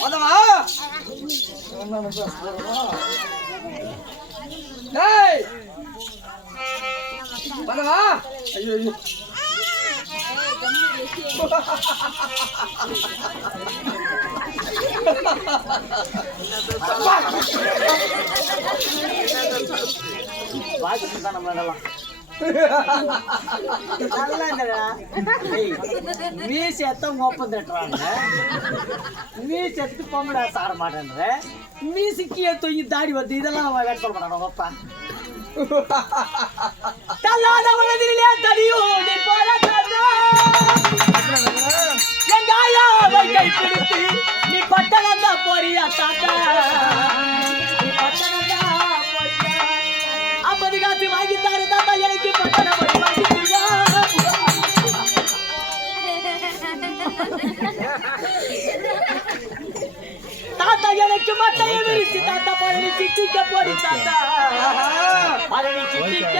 வந்தவா டேய் வந்தவா ஐயோ ஐயோ மீஸ் எத்தம் ஓப்பன் தட்டுறாங்க மீஸ் எடுத்து பொங்கடா சாட மாட்டேன்ற மீசுக்கிய தூங்கி தாடி வந்து இதெல்லாம் வேட் பண்ண மாட்டாங்க ஓப்பா தள்ளாத உலகிலே தடியோடி போராட்டா எங்க ஆயாவை கை பிடித்து நீ பட்டணந்தா போறியா தாத்தா நீ பட்டணந்தா போறியா 50 காசு வாங்கி தாரு தாத்தா எனக்கு பட்டணம் வாங்கி தரியா தாத்தா எனக்கு மட்டையை விரிச்சு தாத்தா பழனி சிட்டிக்க போடி தாத்தா பழனி சிட்டிக்க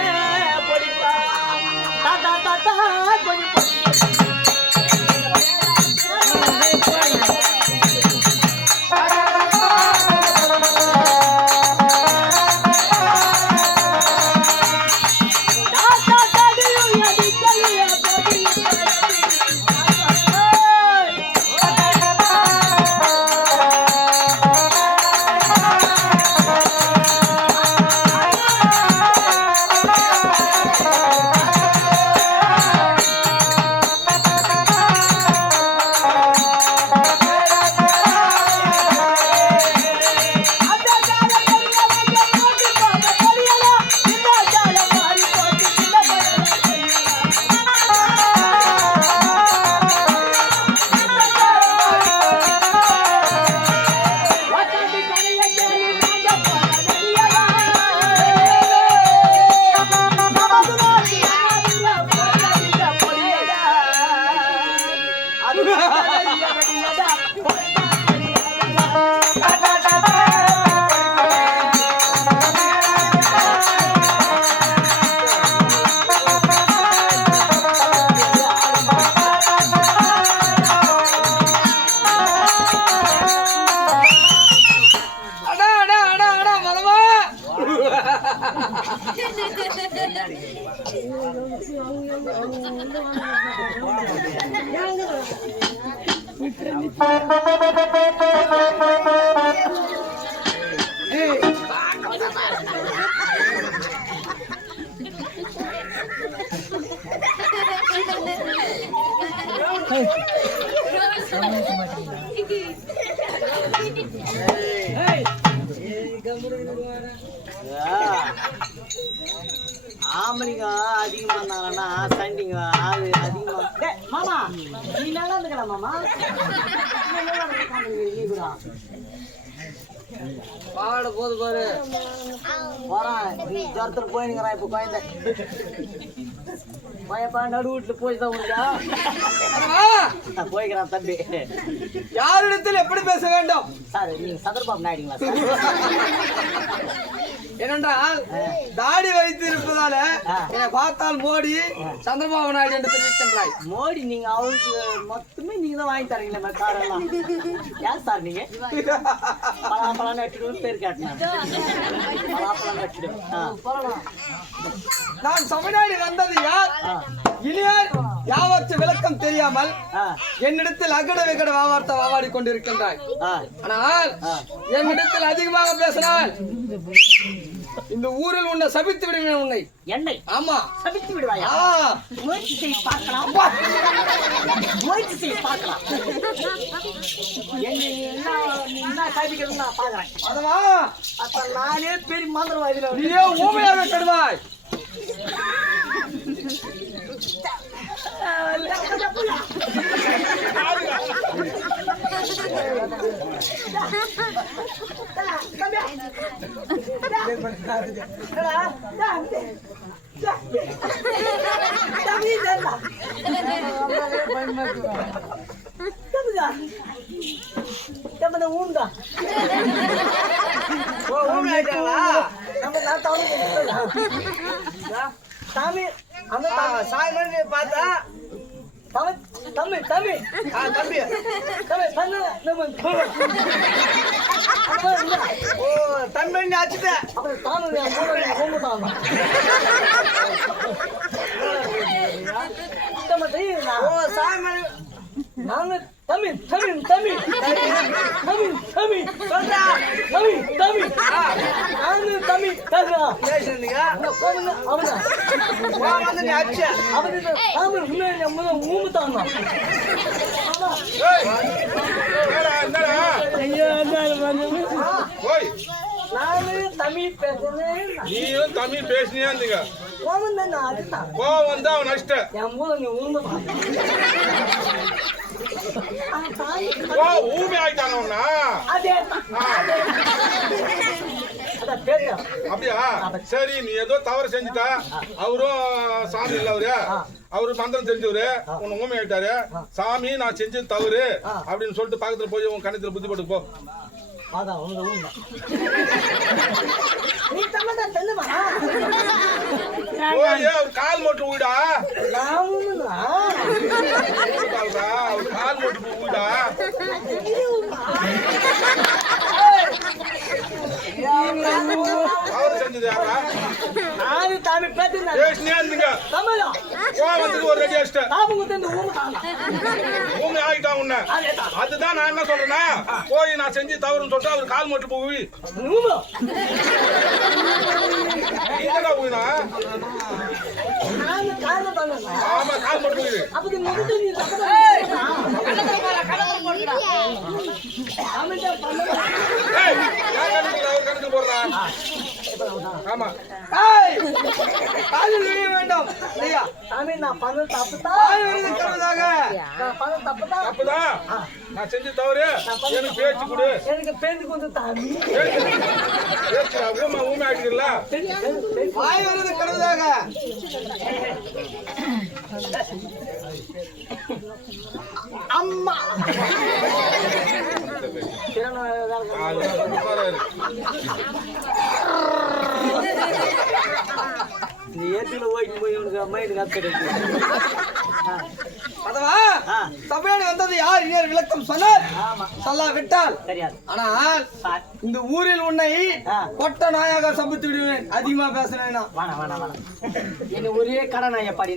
போடிப்பா தாத்தா தாத்தா போடி போடி ஆம்பளைங்க அதிகமா இருந்தாங்கன்னா சண்டிங்க அது அதிகமா மாமா நீ நல்லா இருந்துக்கலாம் மாமா பாட போது பாரு போறான் நீ ஜொரத்துல போயினுங்கிறான் இப்ப குழந்தை பயப்பா நடு வீட்டுல போய் தான் முடியா போய்க்கிறான் தம்பி யாரிடத்தில் எப்படி பேச வேண்டும் சார் நீங்க சந்திரபாபு நாயுடுங்களா சார் ஏனென்றால் தாடி வைத்திருப்பதால என்னை பார்த்தால் மோடி சந்திரபாபு நாயுடு என்று தெரிவிக்கின்றாய். மோடி நீங்க அவருக்கு மொத்தமே நீங்க தான் வாங்கி தரீங்களா காரெல்லாம் ஏன் சார் நீங்க பலாப்பழம் நட்டுட்டு பேர் காட்டினாங்க பலாப்பழம் நட்டுட்டு நான் தமிழ்நாடு வந்தது யார் இனியார் யாவற்ற விளக்கம் தெரியாமல் என்னிடத்தில் அகட விகட வாவார்த்தை வாவாடி கொண்டிருக்கின்றாய். ஆனால் என்னிடத்தில் அதிகமாக பேசினால் இந்த ஊரில் உன்னை சபித்து விடுவேன். உன்னை என்னை? ஆமா சபித்து விடுவாயா? முயற்சி செய்து பார்க்கலாம். முயற்சி செய்து பார்க்கலாம். என்ன சபிக்கிறது நான் பார்க்கிறேன். அதுவா அப்ப நானே பெரிய மந்திரவாதில நீயே ஊமையாக கடுவாய். ஓ தம்பி ஆச்சுட்ட அப்புறம் தானே மூணு தானா ஓ சாமி நானு தமிழ் தமிழ் தமிழ் தமிழ் தமிழ் சொல்றா தமிழ் தமிழ் நானு தமிழ் பேசுறா பேசுறீங்க அவனா வா வந்து நீ அச்ச அவன் தமிழ் உண்மையில மூணு தானா ஐயா ஓய் நானு தமிழ் பேசுறேன் நீயும் தமிழ் பேசினியா இருந்தீங்க கோவம் தானே அதுதான் கோவம் வந்தா அவன் நஷ்ட என் மூலம் நீ உண்மை ஓ ஊமை ஆயிட்டானவனா அதே அதான் பேரு அப்படியா சரி நீ ஏதோ தவறு செஞ்சுட்டா அவரும் சாமி இல்ல அவரு மந்திரம் தெரிஞ்சவரு உன்னை ஊமை ஆயிட்டாரு சாமி நான் செஞ்சது தவறு அப்படின்னு சொல்லிட்டு பக்கத்துல போய் உன் கணத்துல புத்தி போட்டு போ அதான் உங்க உண்மை நீ தமிழ் தெல்லுமா போய் அவர் கால் மட்டும் ஊடா அவர் கால் மட்டும் ஊடா அவர் செஞ்சது யாரா நானு தமிழ் பேசுறேன் பேசினே இருந்தீங்க தமிழா கோவத்துக்கு ஒரு ரெடி அடிச்சிட்டேன் தாபுக்கு இந்த ஊமை தானா ஊமை ஆகிட்டான் உன்ன அதுதான் நான் என்ன சொல்றேன்னா போய் நான் செஞ்சு தவறுன்னு சொல்லிட்டு அவர் கால் மட்டும் போய் ஊமை நீங்க ஊனா நானு காரணம் தானே ஆமா கால் மட்டும் போய் அப்படி முடிஞ்சு நீ கணக்கு போடுறா ஆமா காலில் விழ வேண்டும் ஐயா சாமி நான் பண்ண தப்புதான் தாய் விருது கருதாக நான் பண்ண தப்புதான் தப்புதான் நான் செஞ்சு தவறு எனக்கு பேச்சு கொடு எனக்கு பேந்து கொண்டு தாமி பேச்சு ஊமை ஊமை ஆகிடுல தாய் விருது கருதாக அம்மா நீ ஏத்துல ஓய்க்கு போய் உனக்கு மைண்ட் காத்து அதவா சபையாடி வந்தது யார் இனியர் விளக்கம் சொன்னார் ஆமா சொல்லாவிட்டால் தெரியாது ஆனால் இந்த ஊரில் உன்னை கொட்ட நாயாக சபித்து விடுவேன் அதிகமா பேசுறேன்னா வேணாம் வேணாம் வேணாம் என்ன ஒரே கடை நான் எப்படி